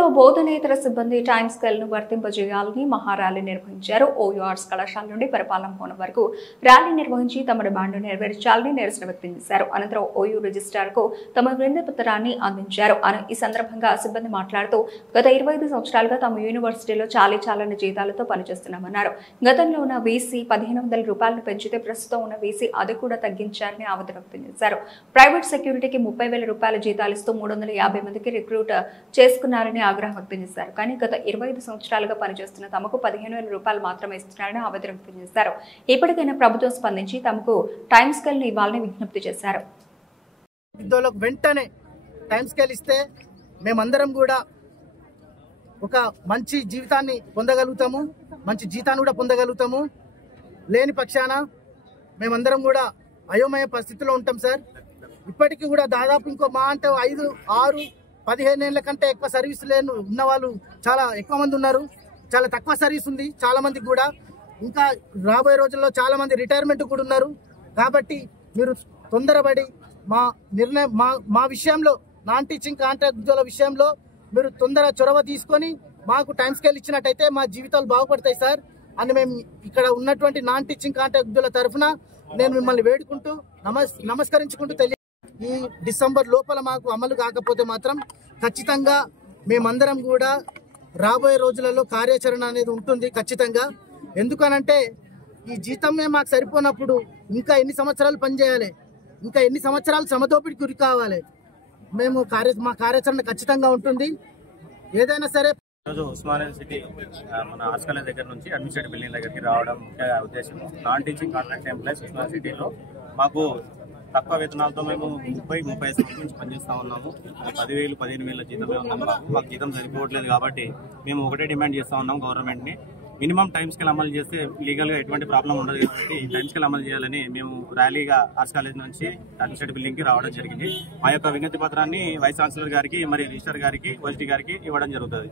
ఓయూలో బోధనేతర సిబ్బంది time scale ను వర్తింపజేయాలని మహార్యాలీ నిర్వహించారు. ఓయూ ఆర్ట్స్ కళాశాల నుండి పరిపాలన భవనం వరకు ర్యాలీ నిర్వహించి తమ డిమాండ్ నెరవేర్చాలని నిరసన వ్యక్తం చేశారు. అనంతరం ఓయూ రిజిస్ట్రార్ కు తమ వినతి పత్రాన్ని అందించారు. ఈ సందర్భంగా సిబ్బంది మాట్లాడుతూ గత 25 సంవత్సరాలుగా తమ యూనివర్సిటీలో చాలని జీతాలతో పనిచేస్తున్నామన్నారు. గతంలో ఉన్న వీసీ 1500 రూపాయలను పెంచితే ప్రస్తుతం ఉన్న వీసీ అది కూడా తగ్గించారని ఆవేదన వ్యక్తం చేశారు. ప్రైవేట్ సెక్యూరిటీకి 30,000 రూపాయల జీతాలిస్తూ 350 మందికి రిక్రూట్ చేసుకున్నారని ఆగ్రహం వ్యక్తం చేశారు. కానీ గత 25 సంవత్సరాలుగా పనిచేస్తున్న తమకు 15,000 రూపాయలు మాత్రమే ఇస్తున్నారని ఆవేదన వ్యక్తం చేశారు. ఇప్పటికైనా ప్రభుత్వం స్పందించి తమకు టైం స్కేల్ ని ఇవ్వాలని విజ్ఞప్తి చేశారు. వెంటనే టైం స్కేల్ ఇస్తే మేమందరం కూడా ఒక మంచి జీవితాన్ని పొందగలుగుతాము, మంచి జీతాన్ని కూడా పొందగలుగుతాము. లేని పక్షాన మేమందరం కూడా అయోమయ పరిస్థితిలో ఉంటాం సార్. ఇప్పటికీ కూడా దాదాపు ఇంకో మా అంటే 5, 6, 15 ఏళ్ల కంటే ఎక్కువ సర్వీస్ లేని ఉన్న వాళ్ళు చాలా ఎక్కువ మంది ఉన్నారు. చాలా తక్కువ సర్వీస్ ఉంది చాలా మందికి కూడా. ఇంకా రాబోయే రోజుల్లో చాలా మంది రిటైర్మెంట్ కూడా ఉన్నారు. కాబట్టి మీరు తొందరపడి మా నిర్ణయం మా విషయంలో నాన్ టీచింగ్ కాంట్రాక్ట్ ఉద్యోగుల విషయంలో మీరు తొందర చొరవ తీసుకొని మాకు టైం స్కేల్ ఇచ్చినట్టయితే మా జీవితాలు బాగుపడతాయి సార్ అని మేము ఇక్కడ ఉన్నటువంటి నాన్ టీచింగ్ కాంట్రాక్ట్ ఉద్యోగుల తరఫున నేను మిమ్మల్ని వేడుకుంటూ నమస్కరించుకుంటూ ఈ డిసెంబర్ లోపల మాకు అమలు కాకపోతే మాత్రం ఖచ్చితంగా మేమందరం కూడా రాబోయే రోజులలో కార్యాచరణ అనేది ఉంటుంది ఖచ్చితంగా. ఎందుకనంటే ఈ జీతమే మాకు సరిపోనప్పుడు ఇంకా ఎన్ని సంవత్సరాలు పనిచేయాలి, ఇంకా ఎన్ని సంవత్సరాలు సమదోపిడికి గురి కావాలి. మేము మా కార్యాచరణ ఖచ్చితంగా ఉంటుంది. ఏదైనా సరే ఈరోజు ఉస్మానియా సిటీ మన ఆర్ట్స్ కాలేజ్ దగ్గర నుంచి అడ్మినిస్ట్రేటివ్ బిల్డింగ్ దగ్గరికి రావడం ముఖ్య ఉద్దేశం. Non teaching contract employees Osmania సిటీలో మాకు తక్కువ వేతనాలతో మేము 30-35 సంవత్సరాల నుంచి పనిచేస్తూ ఉన్నాము. 10,000, 15,000 జీతమే ఉన్నాము. మాకు జీతం సరిపోవట్లేదు కాబట్టి మేము ఒకటే డిమాండ్ చేస్తూ ఉన్నాం గవర్నమెంట్ని. మినిమం టైం స్కేల్ అమలు చేస్తే లీగల్గా ఎటువంటి ప్రాబ్లం ఉండదు కాబట్టి టైం స్కేల్ అమలు చేయాలని మేము ర్యాలీగా ఆర్ట్స్ కాలేజ్ నుంచి అడ్మినిస్ట్రేటివ్ బిల్డింగ్కి రావడం జరిగింది. మా యొక్క వినతి పత్రాన్ని వైస్ ఛాన్సలర్ గారికి, మరి రిజిస్టర్ గారికి, ఓఎస్డీ గారికి ఇవ్వడం జరుగుతుంది.